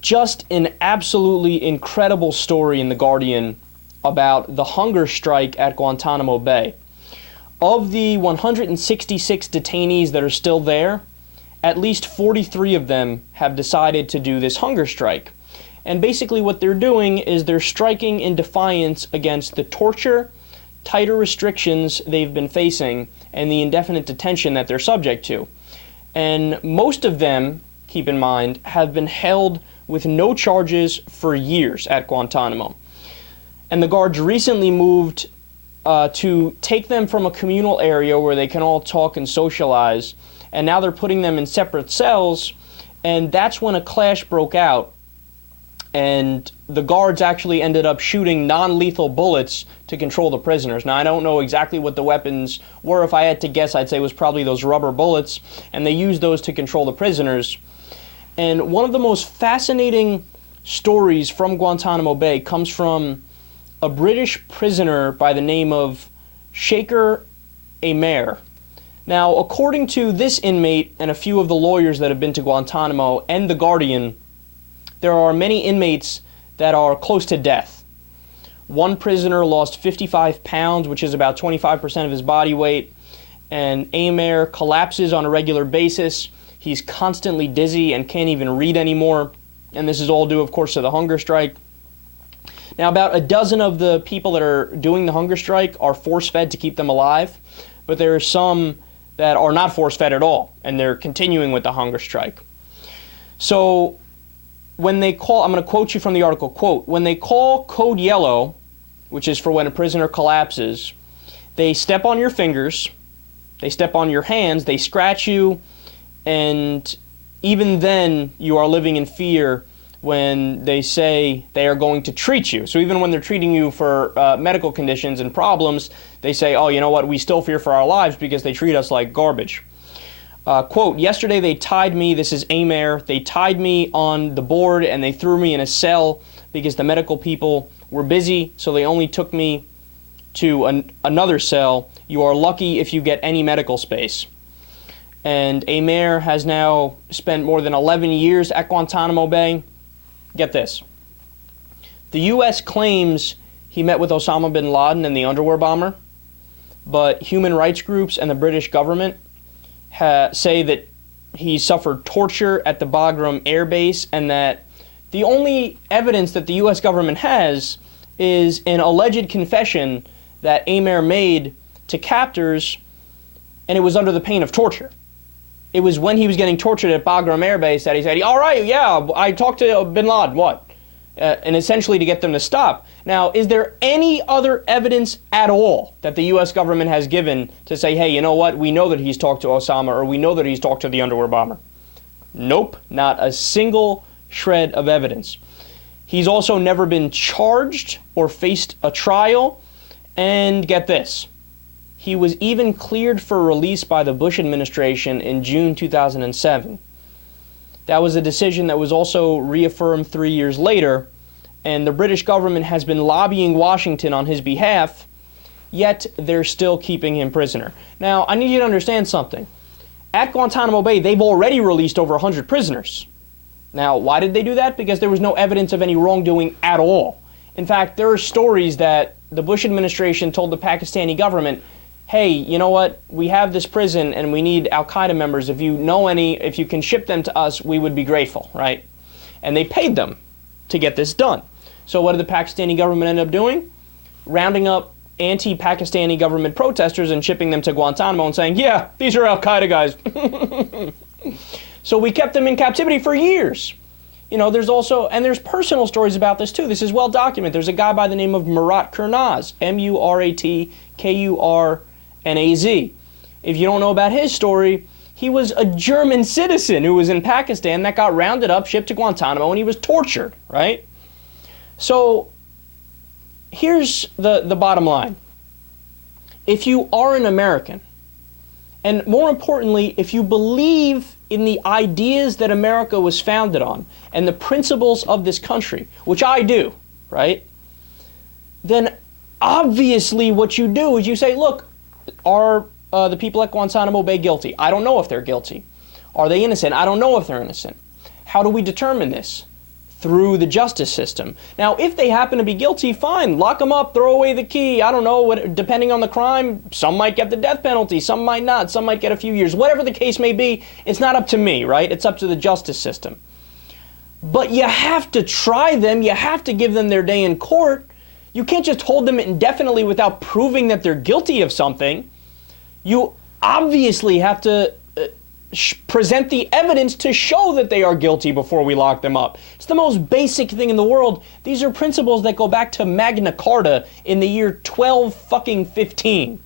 just an absolutely incredible story in The Guardian about the hunger strike at Guantanamo Bay. Of the 166 detainees that are still there, at least 43 of them have decided to do this hunger strike. And basically what they're doing is they're striking in defiance against the torture, tighter restrictions they've been facing, and the indefinite detention that they're subject to. And most of them, keep in mind, have been held with no charges for years at Guantanamo. And the guards recently moved to take them from a communal area where they can all talk and socialize, and now they're putting them in separate cells, and that's when a clash broke out, and the guards actually ended up shooting non-lethal bullets to control the prisoners. Now, I don't know exactly what the weapons were. If I had to guess, I'd say it was probably those rubber bullets, and they used those to control the prisoners. And one of the most fascinating stories from Guantanamo Bay comes from a British prisoner by the name of Shaker Amer. Now, according to this inmate and a few of the lawyers that have been to Guantanamo and The Guardian, there are many inmates that are close to death. One prisoner lost 55 pounds, which is about 25% of his body weight, and Amer collapses on a regular basis. He's constantly dizzy and can't even read anymore, and this is all due, of course, to the hunger strike. Now, about a dozen of the people that are doing the hunger strike are force-fed to keep them alive, but there are some that are not force-fed at all, and they're continuing with the hunger strike. So when they call, I'm going to quote you from the article, quote, when they call code yellow, which is for when a prisoner collapses, they step on your fingers, they step on your hands, they scratch you, and even then you are living in fear when they say they are going to treat you. So even when they're treating you for medical conditions and problems, they say, oh, you know what, we still fear for our lives because they treat us like garbage. Quote, yesterday they tied me, this is Amer, they tied me on the board and they threw me in a cell because the medical people were busy, so they only took me to another cell. You are lucky if you get any medical space. And Amer has now spent more than 11 years at Guantanamo Bay. Get this. The U.S. claims he met with Osama bin Laden and the underwear bomber, but human rights groups and the British government say that he suffered torture at the Bagram Air Base, and that the only evidence that the U.S. government has is an alleged confession that Amer made to captors, and it was under the pain of torture. It was when he was getting tortured at Bagram Air Base that he said, all right, yeah, I talked to bin Laden, what? And essentially to get them to stop. Now, is there any other evidence at all that the U.S. government has given to say, hey, you know what, we know that he's talked to Osama, or we know that he's talked to the underwear bomber? Nope, not a single shred of evidence. He's also never been charged or faced a trial, and get this, he was even cleared for release by the Bush administration in June 2007. That was a decision that was also reaffirmed 3 years later, and the British government has been lobbying Washington on his behalf, yet they're still keeping him prisoner. Now, I need you to understand something. At Guantanamo Bay, they've already released over 100 prisoners. Now, why did they do that? Because there was no evidence of any wrongdoing at all. In fact, there are stories that the Bush administration told the Pakistani government, hey, you know what, we have this prison and we need Al-Qaeda members. If you know any, if you can ship them to us, we would be grateful, right? And they paid them to get this done. So what did the Pakistani government end up doing? Rounding up anti-Pakistani government protesters and shipping them to Guantanamo and saying, yeah, these are Al-Qaeda guys. So we kept them in captivity for years. You know, there's also, and there's personal stories about this too. This is well documented. There's a guy by the name of Murat Kurnaz, M-U-R-A-T-K-U-R-N-A-Z. If you don't know about his story, he was a German citizen who was in Pakistan that got rounded up, shipped to Guantanamo, and he was tortured, right? So here's the bottom line. If you are an American, and more importantly, if you believe in the ideas that America was founded on and the principles of this country, which I do, right? Then obviously what you do is you say, look, are the people at Guantanamo Bay guilty? I don't know if they're guilty. Are they innocent? I don't know if they're innocent. How do we determine this? through the justice system. Now, if they happen to be guilty, fine, lock them up, throw away the key. I don't know, depending on the crime, some might get the death penalty, some might not, some might get a few years. Whatever the case may be, it's not up to me, right? It's up to the justice system. But you have to try them, you have to give them their day in court. You can't just hold them indefinitely without proving that they're guilty of something. You obviously have to present the evidence to show that they are guilty before we lock them up. It's the most basic thing in the world. These are principles that go back to Magna Carta in the year 12 fucking 15.